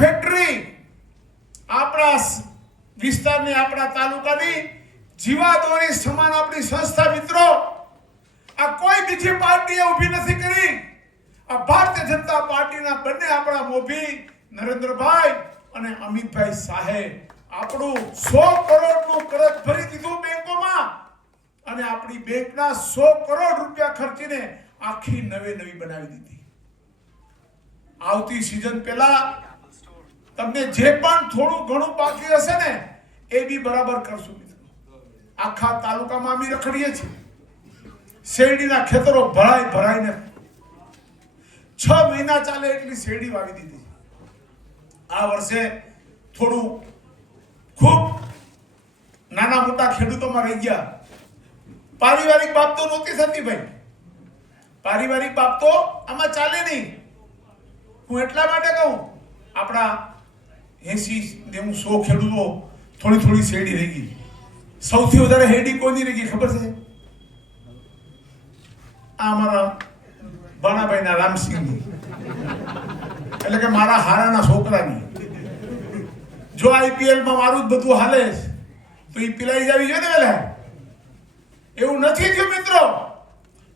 Factory આપણા વિસ્તારની, આપણા તાલુકાની જીવાદોરી સમાન આપણી સંસ્થા મિત્રો, આ કોઈ બીજી પાર્ટીએ ઊભી નથી કરી. આ ભારતીય જનતા પાર્ટીના બંને આપણા મોભી નરેન્દ્રભાઈ અને અમિતભાઈ શાહે આપણું 100 કરોડનું કરજ ભરી દીધું બેંકોમાં, અને આપણી બેંકના 100 કરોડ રૂપિયા ખર્ચીને આખી નવી બનાવી દીધી. આવતી સીઝન પહેલા તમને જે પણ થોડું ઘણું બાકી હશે ને એ બી બરાબર કરશું મિત્રો. આખા તાલુકામાં અમે રખડીએ છીએ, શેરડીના ખેતરો ભરાઈને 6 મહિના ચાલે એટલી શેરડી વાવી દીધી. આ વર્ષે થોડું ખૂબ નાના મોટા ખેડૂતોમાં રહી ગયા. પારિવારિક બાબતો નહોતી થતી ભાઈ, પારિવારિક બાબતો આમાં ચાલે નહીં. હું એટલા માટે કહું, આપણા 80-90-100 ખેડૂતો થોડી શેરડી રહી ગઈ. સૌથી વધારે શેરડી કોની રહી ગઈ ખબર છે? આ અમારા બાણાભાઈના રામસિંહની, એટલે કે મારા હારાના છોકરાની. જો આઈપીએલમાં મારું જ બધું હાલે તો એ પીલાઈ જાવી જોઈએ ને વેલા. એવું નથી થયું મિત્રો.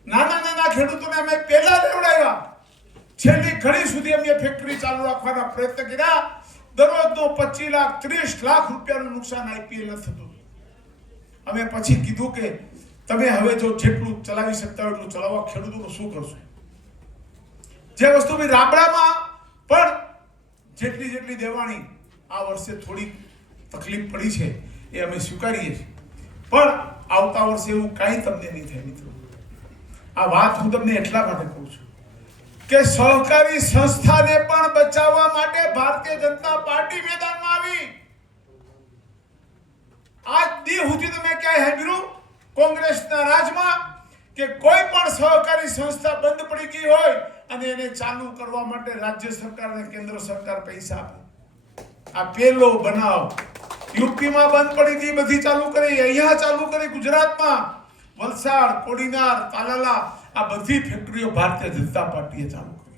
નાના ખેડૂતોને અમે પહેલા લેવડાવ્યા. છેલ્લી ઘડી સુધી અમે ફેક્ટરી ચાલુ રાખવાના પ્રયત્ન કર્યા. દરરોજનો 25 લાખ 30 લાખ રૂપિયાનું નુકસાન આઈપીએલ ન થતું. અમે પછી કીધું કે તમે હવે જો જેટલું ચલાવી શકતા હોય એટલું ચલાવવા. ખેડૂતોનું શું કરશું? જે વસ્તુ બી રાબડામાં પણ જેટલી દેવાની આ વર્ષે થોડી તકલીફ પડી છે એ અમે સ્વીકારીએ છીએ, પણ આવતા વર્ષે એવું કાંઈ તમને નહીં થાય મિત્રો. આ વાત હું તમને એટલા માટે કહું છું કે સહકારી સંસ્થાને પણ બચાવવા માટે ભારતીય જનતા પાર્ટી મેદાનમાં આવી. આજ દી સુધી તમે ક્યાંય સાંભળ્યું કોંગ્રેસના રાજમાં કે કોઈ પણ સહકારી સંસ્થા બંધ પડી ગઈ હોય અને એને ચાલુ કરવા માટે રાજ્ય સરકાર અને કેન્દ્ર સરકાર પૈસા આપે? આ પહેલો બનાવ. યુપીમાં બંધ પડી ગઈ, બધી ચાલુ કરી. અહીંયા ચાલુ કરી ગુજરાતમાં, વલસાડ, કોડીનાર, તાલાલા, આ બધી ફેક્ટરીઓ ભારતીય જનતા પાર્ટીએ ચાલુ કરી.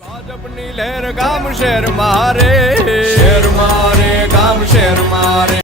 ભાજપની લહેર ગામ શહેર મારે, ગામ શહેર મારે.